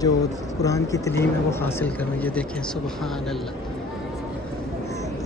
جو قرآن کی تعلیم ہے وہ حاصل کریں. یہ دیکھیں سبحان اللہ.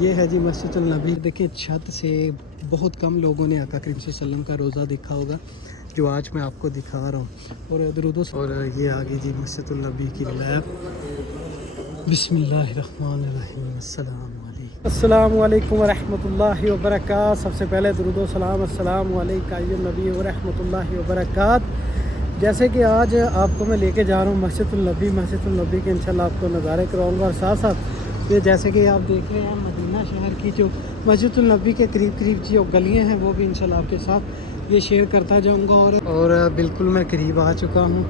یہ ہے جی مسجد النبی. دیکھیں چھت سے بہت کم لوگوں نے آقا کریم صلی اللہ علیہ وسلم کا روزہ دیکھا ہوگا جو آج میں آپ کو دکھا رہا ہوں. اور درود اور یہ آگے جی مسجد النبی کی لیب. بسم اللہ الرحمن الرحیم. السلام علیکم ورحمۃ اللہ وبرکاتہ. سب سے پہلے درود و سلام السلام علیکم ایھا النبی ورحمۃ اللہ وبرکاتہ. جیسے کہ آج آپ کو میں لے کے جا رہا ہوں مسجد النبی کے انشاءاللہ آپ کو نظارے کراؤں گا. اور ساتھ ساتھ یہ جیسے کہ آپ دیکھ رہے ہیں مدینہ شہر کی جو مسجد النبی کے قریب جو گلیاں ہیں وہ بھی انشاءاللہ آپ کے ساتھ یہ شیئر کرتا جاؤں گا. اور بالکل میں قریب آ چکا ہوں.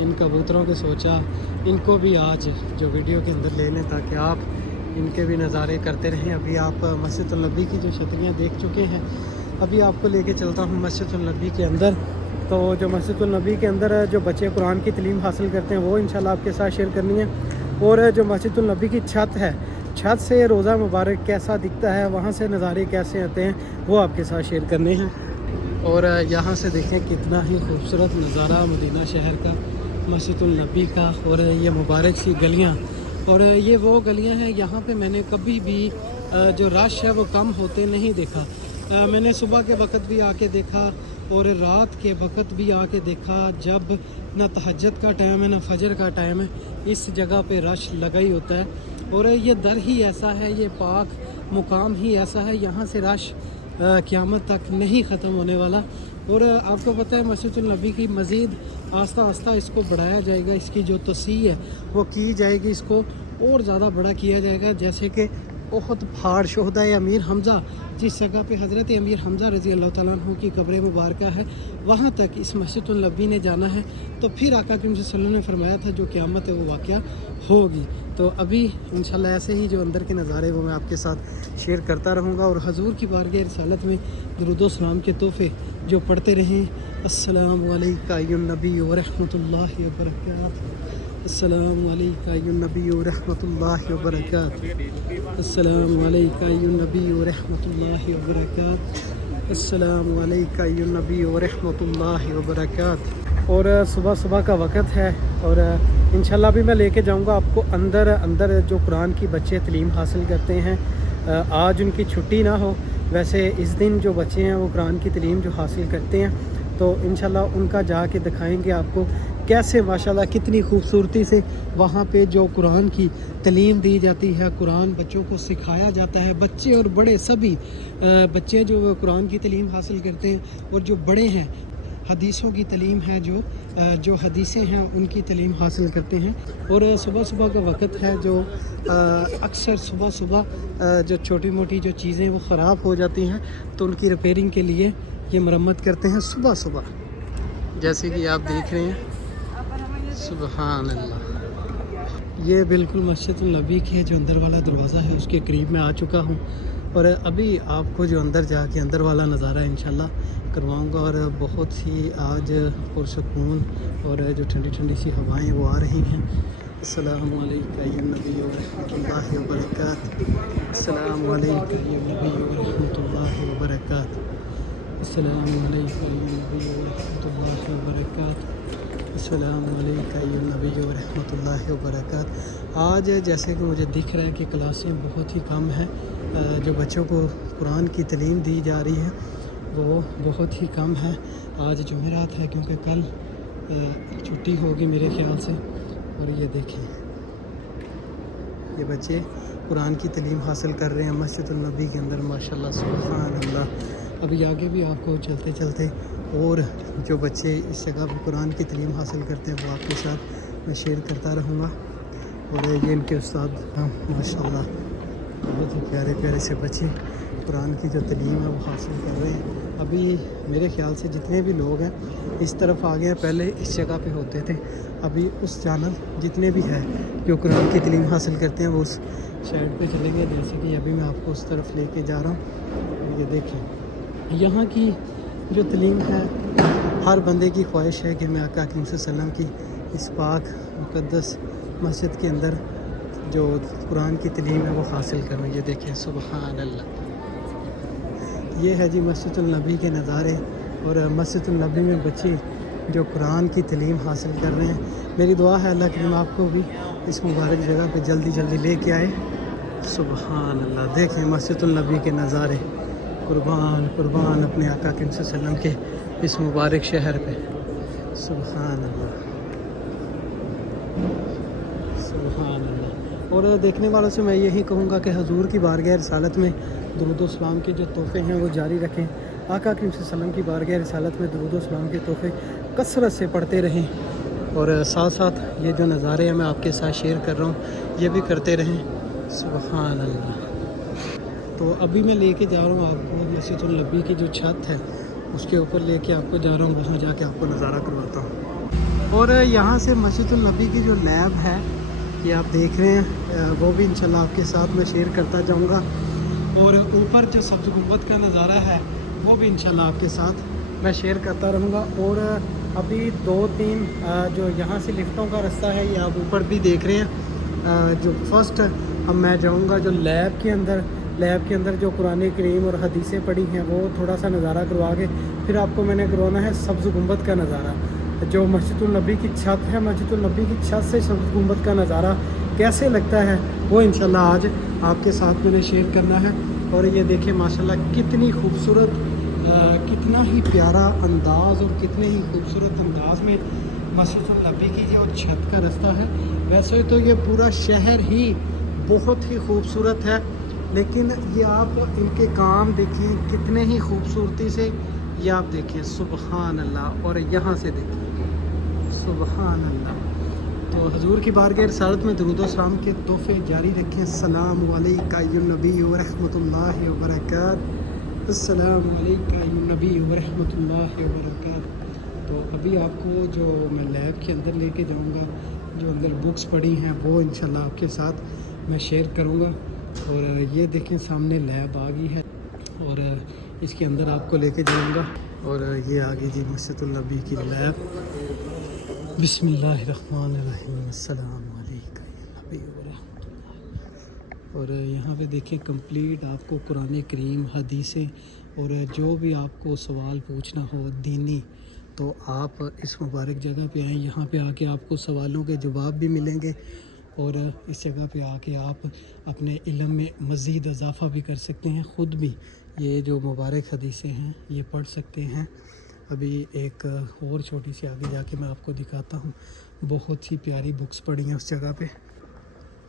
ان کبوتروں کے سوچا ان کو بھی آج جو ویڈیو کے اندر لے لیں تاکہ آپ ان کے بھی نظارے کرتے رہیں. ابھی آپ مسجد النبی کی جو چھتریاں دیکھ چکے ہیں, ابھی آپ کو لے کے چلتا ہوں مسجد النبی کے اندر. تو جو مسجد النبی کے اندر جو بچے قرآن کی تعلیم حاصل کرتے ہیں وہ انشاءاللہ آپ کے ساتھ شیئر کرنی ہے. اور جو مسجد النبی کی چھت ہے, چھت سے روزہ مبارک کیسا دکھتا ہے, وہاں سے نظارے کیسے آتے ہیں, وہ آپ کے ساتھ شیئر کرنے ہیں. اور یہاں سے دیکھیں کتنا ہی خوبصورت نظارہ مدینہ شہر کا, مسجد النبی کا. اور یہ مبارک سی گلیاں, اور یہ وہ گلیاں ہیں یہاں پہ میں نے کبھی بھی جو رش ہے وہ کم ہوتے نہیں دیکھا. میں نے صبح کے وقت بھی آ کے دیکھا اور رات کے وقت بھی آ کے دیکھا. جب نہ تہجد کا ٹائم ہے نہ فجر کا ٹائم ہے, اس جگہ پہ رش لگا ہی ہوتا ہے. اور یہ در ہی ایسا ہے, یہ پاک مقام ہی ایسا ہے, یہاں سے رش قیامت تک نہیں ختم ہونے والا. اور آپ کو پتہ ہے مسجد النبی کی مزید آہستہ آہستہ اس کو بڑھایا جائے گا, اس کی جو توسیع ہے وہ کی جائے گی, اس کو اور زیادہ بڑا کیا جائے گا. جیسے کہ احد پہاڑ شہدائے امیر حمزہ, جس جگہ پہ حضرت امیر حمزہ رضی اللہ تعالیٰ عنہ کی قبر مبارکہ ہے, وہاں تک اس مسجد النبی نے جانا ہے. تو پھر آقا کریم صلی اللہ علیہ وسلم نے فرمایا تھا جو قیامت ہے وہ واقعہ ہوگی. تو ابھی انشاءاللہ ایسے ہی جو اندر کے نظارے وہ میں آپ کے ساتھ شیئر کرتا رہوں گا. اور حضور کی بارگاہ رسالت میں درود و سلام کے تحفے جو پڑھتے رہیں. السلام علیکم ایھا النبی ورحمۃ اللہ وبرکاتہ. السلام علیکم ایھا النبی ورحمۃ اللہ وبرکاتہ. السلام علیکم ایھا النبی ورحمۃ اللہ وبرکاتہ. السلام علیکم ایھا النبی ورحمۃ اللہ وبرکاتہ. اور صبح کا وقت ہے, اور انشاءاللہ بھی میں لے کے جاؤں گا آپ کو اندر جو قرآن کی بچے تعلیم حاصل کرتے ہیں. آج ان کی چھٹی نہ ہو, ویسے اس دن جو بچے ہیں وہ قرآن کی تعلیم جو حاصل کرتے ہیں, تو انشاءاللہ ان کا جا کے دکھائیں گے آپ کو کیسے ماشاءاللہ کتنی خوبصورتی سے وہاں پہ جو قرآن کی تعلیم دی جاتی ہے, قرآن بچوں کو سکھایا جاتا ہے. بچے اور بڑے سبھی بچے جو قرآن کی تعلیم حاصل کرتے ہیں, اور جو بڑے ہیں حدیثوں کی تعلیم ہے, جو حدیثیں ہیں ان کی تعلیم حاصل کرتے ہیں. اور صبح کا وقت ہے, جو اکثر صبح جو چھوٹی موٹی جو چیزیں وہ خراب ہو جاتی ہیں تو ان کی ریپیئرنگ کے لیے یہ مرمت کرتے ہیں صبح. جیسے کہ آپ دیکھ رہے ہیں سبحان اللہ. یہ بالکل مسجد النبی کے جو اندر والا دروازہ ہے اس کے قریب میں آ چکا ہوں, اور ابھی آپ کو جو اندر جا کے اندر والا نظارہ انشاءاللہ کرواؤں گا. اور بہت سی آج پرسکون اور جو ٹھنڈی سی ہوائیں وہ آ رہی ہیں. السلام علیکم ایھا النبی ورحمۃ اللہ وبرکاتہ. السلام علیکم ایھا النبی ورحمۃ اللہ وبرکاتہ. السلام علیکم ایھا النبی ورحمۃ اللہ وبرکاتہ. السلام علیکم ایھا النبی ورحمۃ اللہ وبرکاتہ. آج جیسے کہ مجھے دکھ رہا ہے کہ کلاسیں بہت ہی کم ہیں, جو بچوں کو قرآن کی تعلیم دی جا رہی ہے وہ بہت ہی کم ہے. آج جمعرات ہے کیونکہ کل چھٹی ہوگی میرے خیال سے. اور یہ دیکھیں یہ بچے قرآن کی تعلیم حاصل کر رہے ہیں مسجد النبی کے اندر ماشاءاللہ سبحان اللہ. ابھی آگے بھی آپ کو چلتے اور جو بچے اس جگہ پہ قرآن کی تعلیم حاصل کرتے ہیں وہ آپ کے ساتھ میں شیئر کرتا رہوں گا. اور یہ ان کے استاد ماشاءاللہ بہت ہی پیارے سے بچے قرآن کی جو تعلیم ہے وہ حاصل کر رہے ہیں. ابھی میرے خیال سے جتنے بھی لوگ ہیں اس طرف آ گئے ہیں, پہلے اس جگہ پہ ہوتے تھے, ابھی اس جانب جتنے بھی ہیں جو قرآن کی تعلیم حاصل کرتے ہیں وہ اس سائڈ پہ چلیں گے. جیسے کہ ابھی میں آپ کو اس طرف لے کے جا رہا ہوں. اور یہ دیکھیں یہاں کی جو تعلیم ہے, ہر بندے کی خواہش ہے کہ میں آقا کریم صلی اللہ علیہ وسلم کی اس پاک مقدس مسجد کے اندر جو قرآن کی تعلیم ہے وہ حاصل کروں. یہ دیکھیں سبحان اللہ. یہ ہے جی مسجد النبی کے نظارے, اور مسجد النبی میں بچے جو قرآن کی تعلیم حاصل کر رہے ہیں. मेरी दुआ है अल्लाह करीम आपको भी इस मुबारक जगह पे जल्दी जल्दी ले के आए। सुबहान अल्लाह, देखें मस्जिदुल नबी के नज़ारे, कुर्बान कुर्बान अपने आका करीम सल्लल्लाहु अलैहि वसल्लम के इस मुबारक शहर पे। सुबहान अल्लाह, सुबहान अल्लाह। और देखने वालों से मैं यही कहूँगा कि हुजूर की बारगाह रिसालत में दुरूद व सलाम के जो तोहफ़े हैं वो जारी रखें। आका करीम सल्लल्लाहु अलैहि वसल्लम की बारगाह रिसालत में दुरूद व सलाम के तोहफ़े कसरत से पढ़ते रहें, और साथ साथ ये जो नज़ारे हैं मैं आपके साथ शेयर कर रहा हूँ ये भी करते रहें। सुबहान अल्लाह। तो अभी मैं लेके जा रहा हूँ आपको मस्जिदुल नबी की जो छत है उसके ऊपर लेके आपको जा रहा हूँ, वहाँ जाके आपको नज़ारा करवाता हूँ। और यहाँ से मस्जिदुल नबी की जो लैब है ये आप देख रहे हैं, वो भी इंशाल्लाह आपके साथ मैं शेयर करता जाऊँगा। और ऊपर जो सब्ज़ गुंबद का नज़ारा है वो भी इंशाल्लाह आपके साथ मैं शेयर करता रहूँगा। और अभी 2-3 जो यहाँ से लिफ्टों का रास्ता है ये आप ऊपर भी देख रहे हैं। जो फर्स्ट अब मैं जाऊँगा जो लैब के अंदर जो कुरान करीम और हदीसें पढ़ी हैं वो थोड़ा सा नज़ारा करवा के फिर आपको मैंने करवाना है सब्ज़ गुंबद का नज़ारा। जो मस्जिदुल नबी की छत है, मस्जिदुल नबी की छत से सब्ज़ गुंबद का नज़ारा कैसे लगता है वो इंशाल्लाह आज आपके साथ मैंने शेयर करना है। और ये देखिए माशाल्लाह कितनी खूबसूरत, कितना ही प्यारा अंदाज़ और कितने ही खूबसूरत अंदाज़ में मस्जिदुल नबी की जो छत का रास्ता है। वैसे तो ये पूरा शहर ही बहुत ही खूबसूरत है, लेकिन ये आप इनके काम देखें कितने ही खूबसूरती से, ये आप देखें सुबहान अल्लाह। और यहाँ से देखें सुबहान अल्लाह। तो हुजूर की बारगाह रिसालत में दुरूद व सलाम के तोहफ़े जारी रखें। अस्सलामु अलैका अय्युहन नबी व रहमतुल्लाहि व बरकातहू, अस्सलामु अलैका अय्युहन नबी व रहमतुल्लाहि व बरकातहू। तो अभी आपको जो मैं लैब के अंदर लेके जाऊंगा, जो अंदर बुक्स पड़ी हैं वो इंशाल्लाह आपके साथ मैं शेयर करूंगा। और ये देखें सामने लैब आ गई है और इसके अंदर आपको लेके जाऊंगा। और ये आ गई जी मस्जिदुल नबी की लैब। बिस्मिल्लाहिर्रहमानिर्रहीम, अस्सलामु अलैका या नबी व रहमतुल्लाह। और यहाँ पे देखिए कंप्लीट आपको कुरान करीम, हदीसें और जो भी आपको सवाल पूछना हो दीनी, तो आप इस मुबारक जगह पे आएँ। यहाँ पे आके आपको सवालों के जवाब भी मिलेंगे और इस जगह पे आके आप अपने इल्म में मज़ीद इजाफ़ा भी कर सकते हैं। ख़ुद भी ये जो मुबारक हदीसें हैं ये पढ़ सकते हैं। अभी एक और छोटी सी आगे जाके मैं आपको दिखाता हूँ, बहुत ही प्यारी बुक्स पड़ी हैं उस जगह पे।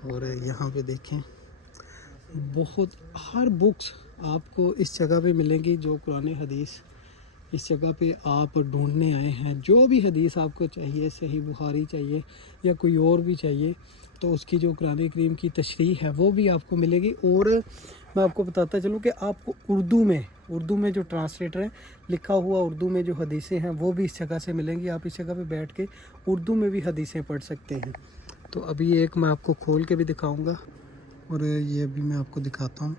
और यहाँ पे देखें बहुत हर बुक्स आपको इस जगह पे मिलेंगी जो कुरान हदीस इस जगह पे आप ढूंढने आए हैं। जो भी हदीस आपको चाहिए, सही बुखारी चाहिए या कोई और भी चाहिए, तो उसकी जो कुरान करीम की तशरीह है वो भी आपको मिलेगी। और मैं आपको बताता चलूँ कि आपको उर्दू में जो ट्रांसलेटर है लिखा हुआ उर्दू में जो हदीसें हैं वो भी इस जगह से मिलेंगी। आप इस जगह पे बैठ के उर्दू में भी हदीसें पढ़ सकते हैं। तो अभी एक मैं आपको खोल के भी दिखाऊंगा और ये अभी मैं आपको दिखाता हूँ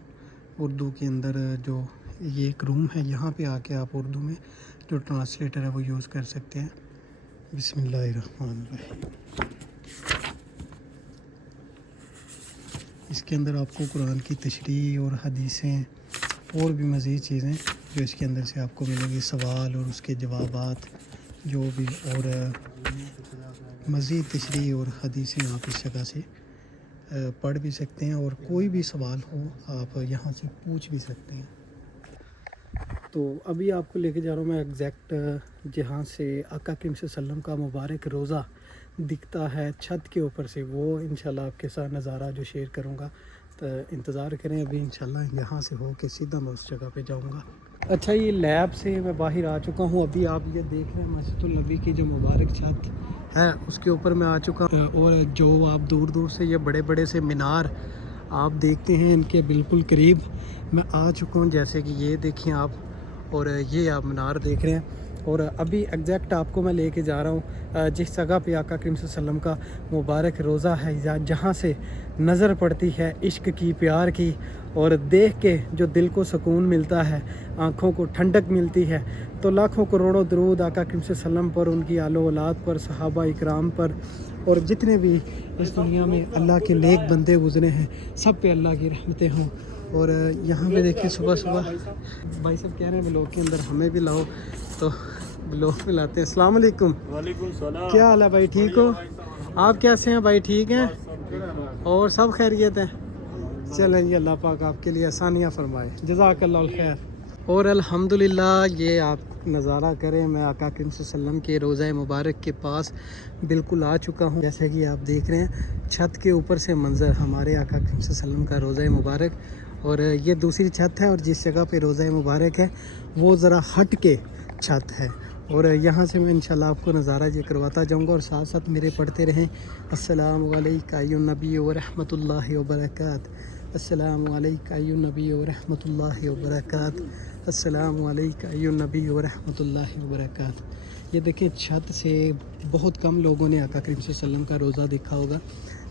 उर्दू के अंदर जो ये एक रूम है, यहाँ पे आके आप उर्दू में जो ट्रांसलेटर है वो यूज़ कर सकते हैं। बिस्मिल्लाहिर्रहमानिर्रहीम। इसके अंदर आपको कुरान की तशरीह और हदीसें और भी मज़ीद चीज़ें जो इसके अंदर से आपको मिलेंगी, सवाल और उसके जवाबात जो भी, और मज़ीद तशरीह और हदीसें आप इस जगह से पढ़ भी सकते हैं। और कोई भी सवाल हो आप यहाँ से पूछ भी सकते हैं। तो अभी आपको लेके जा रहा हूँ मैं एग्जैक्ट जहाँ से आका करीम सल्लल्लाहु अलैहि वसल्लम का मुबारक रोज़ा दिखता है छत के ऊपर से, वो इंशाल्लाह आपके साथ नज़ारा जो शेयर करूँगा। तो इंतज़ार करें, अभी इंशाल्लाह यहाँ से हो के सीधा मैं उस जगह पे जाऊँगा। अच्छा, ये लैब से मैं बाहर आ चुका हूँ। अभी आप ये देख रहे हैं मस्जिदुल नबी की जो मुबारक छत है उसके ऊपर मैं आ चुका हूँ। और जो आप दूर दूर से ये बड़े बड़े से मीनार आप देखते हैं, इनके बिल्कुल करीब मैं आ चुका हूँ। जैसे कि ये देखें आप, और ये आप मीनार देख रहे हैं। और अभी एग्जैक्ट आपको मैं लेके जा रहा हूँ जिस जगह पे आका करीम सल्लल्लाहु अलैहि वसल्लम का मुबारक रोज़ा है, जहाँ से नज़र पड़ती है इश्क की, प्यार की, और देख के जो दिल को सुकून मिलता है, आँखों को ठंडक मिलती है। तो लाखों करोड़ों दरूद आका करीम सल्लल्लाहु अलैहि वसल्लम पर, उनकी आलो औलाद पर, सहाबा इकराम पर, और जितने भी इस दुनिया में अल्लाह के नेक बंदे गुजरे हैं सब पे अल्लाह की रहमतें हों। और यहाँ पे देखिए सुबह सुबह भाई साहब कह रहे हैं व्लॉग के अंदर हमें भी लाओ, तो ब्लॉग मिलाते हैं। अस्सलाम वालेकुम। वालेकुम सलाम। क्या हाल है भाई, ठीक हो? आप कैसे हैं भाई, ठीक हैं? और सब खैरियत है? चलें, अल्लाह पाक आपके लिए आसानियाँ फरमाए, जज़ाकल्लाह खैर। और अल्हम्दुलिल्लाह ये आप नज़ारा करें, मैं आका करीम सल्लल्लाहु अलैहि वसल्लम के रोज़ा मुबारक के पास बिल्कुल आ चुका हूँ। जैसे कि आप देख रहे हैं छत के ऊपर से मंज़र हमारे आका करीम सल्लल्लाहु अलैहि वसल्लम का रोज़ा मुबारक, और ये दूसरी छत है, और जिस जगह पे रोज़ा मुबारक है वो ज़रा हट के छत है, और यहाँ से मैं इंशाल्लाह आपको नज़ारा ये करवाता जाऊँगा, और साथ साथ मेरे पढ़ते रहें अस्सलामु अलैका अय्युहन नबी व रहमतुल्लाहि व बरकातहू, अस्सलामु अलैका अय्युहन नबी व रहमतुल्लाहि व बरकातहू, अस्सलामु अलैका अय्युहन नबी व रहमतुल्लाहि व बरकातहू। ये देखें छत से बहुत कम लोगों ने आका करीम सल्लल्लाहु अलैहि वसल्लम का रोज़ा देखा होगा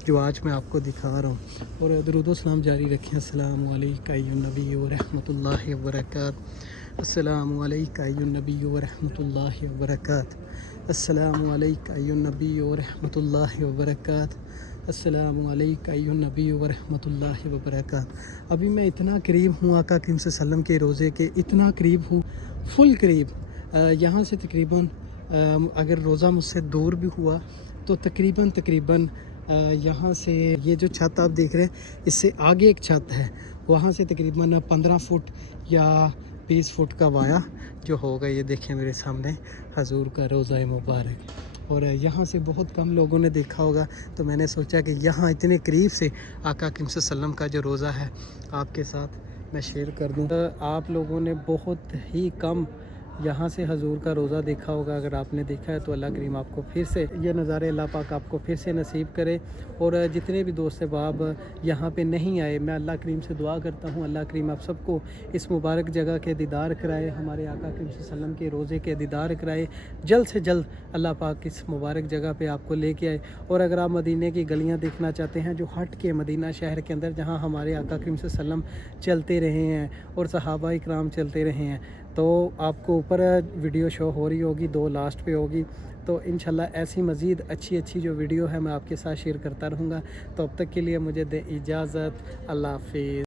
जो आज मैं आपको दिखा रहा हूँ। और दुरूद व सलाम जारी रखें। अस्सलामु अलैका अय्युहन नबी व रहमतुल्लाहि व बरकातहू, अस्सलामु अलैका अय्युहन नबी व रहमतुल्लाहि व बरकातहू, अस्सलामु अलैका अय्युहन नबी व रहमतुल्लाहि व बरकातहू, अस्सलामु अलैका अय्युहन नबी व रहमतुल्लाहि व बरकातहू। अभी मैं इतना करीब हूँ आका करीम सल्लल्लाहु अलैहि वसल्लम के रोज़े के, इतना करीब हूँ, फुल करीब। यहाँ से तकरीबन अगर रोज़ा मुझसे दूर भी हुआ तो तकरीबन यहाँ से ये जो छत आप देख रहे हैं इससे आगे एक छत है, वहाँ से तकरीबन 15 फुट या 20 फुट का वाया जो होगा। ये देखें मेरे सामने हजूर का रोज़ा मुबारक, और यहाँ से बहुत कम लोगों ने देखा होगा, तो मैंने सोचा कि यहाँ इतने करीब से आका करीम सल्लल्लाहु अलैहि वसल्लम का जो रोज़ा है आपके साथ मैं शेयर कर दूँ। आप लोगों ने बहुत ही कम यहाँ से हजूर का रोज़ा देखा होगा, अगर आपने देखा है तो अल्लाह करीम आपको फिर से ये नज़ारे अल्लाह पाक आपको फिर से नसीब करे। और जितने भी दोस्त अहबाब यहाँ पे नहीं आए, मैं अल्लाह करीम से दुआ करता हूँ अल्लाह करीम आप सबको इस मुबारक जगह के दीदार कराए, हमारे आका करीम सल्लल्लाहु अलैहि वसल्लम के रोज़े के दीदार कराए, जल्द से जल्द अल्लाह पाक इस मुबारक जगह पे आपको लेके आए। और अगर आप मदीने की गलियाँ देखना चाहते हैं जो हट के मदीना शहर के अंदर जहाँ हमारे आका करीम सल्लल्लाहु अलैहि वसल्लम चलते रहे हैं और सहाबा इकराम चलते रहे हैं, तो आपको ऊपर वीडियो शो हो रही होगी, 2 लास्ट पे होगी, तो इंशाल्लाह ऐसी मज़ीद अच्छी जो वीडियो है मैं आपके साथ शेयर करता रहूँगा। तो अब तक के लिए मुझे दे इजाज़त, अल्लाह हाफ़िज़।